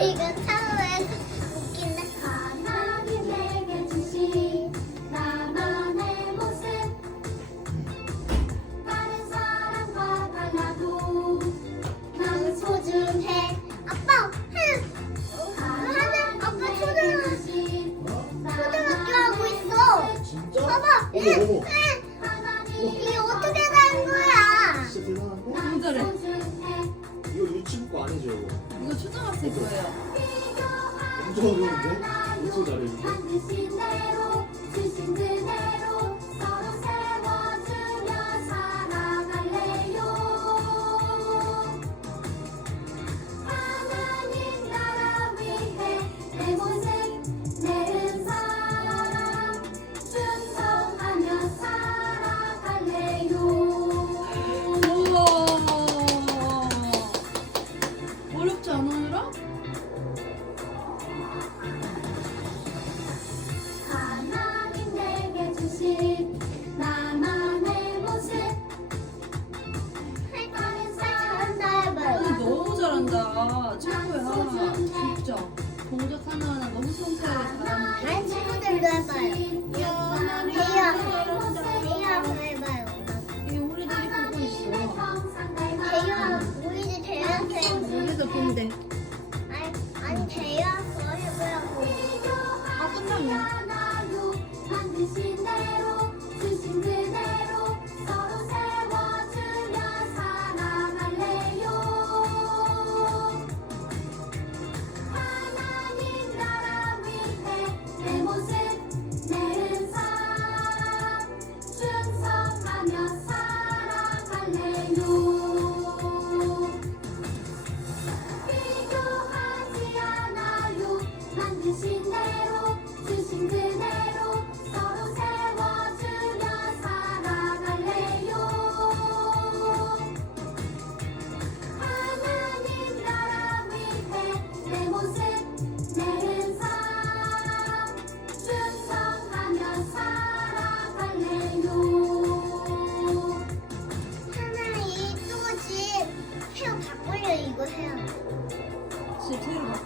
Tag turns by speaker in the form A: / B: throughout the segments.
A: 이거 처음에 웃긴데.
B: 하나님 내게 주신 나만의 모습 다른 사람과 달라도 난 소중해
A: 아빠, 하나, 아빠 초등학교, 초등학교 하고 있어. 봐봐, 응, 응. 이
C: 초등학생 거예요.
D: 엄청 어려운데? 엄청
B: 만드
A: 잘한다.
C: 최고야. 진짜. 동작 하나하나 너무 성실하게 잘하는데.
A: 다른 친구들도 해봐요. 대야 한번 해봐요.
C: 이 우리들이 보고 있어.
A: 대야, 우리도 대야 해보고.
C: 우리도 본대.
A: 아니, 아니 그거 해보라고.
C: 아, 끝나면.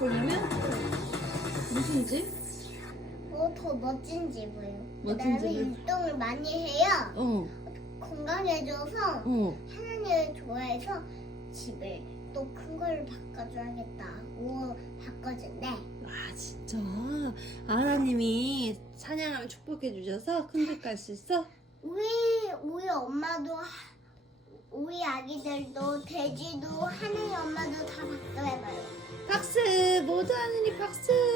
C: 바꾸려면? 무슨 집?
A: 어, 더 멋진 집을.
C: 멋진
A: 그다음에
C: 집을?
A: 운동을 많이 해야
C: 어,
A: 건강해져서
C: 어.
A: 하나님을 좋아해서 집을 또 큰 걸로 바꿔줘야겠다고 바꿔준대.
C: 아, 진짜. 하나님이 찬양하며 축복해 주셔서 큰 집 갈 수 있어?
A: 우리 우리 엄마도 하- 우리 아기들도 돼지도 하나님 엄마도 다 바꿔해봐요.
C: 모두 하느님 박수!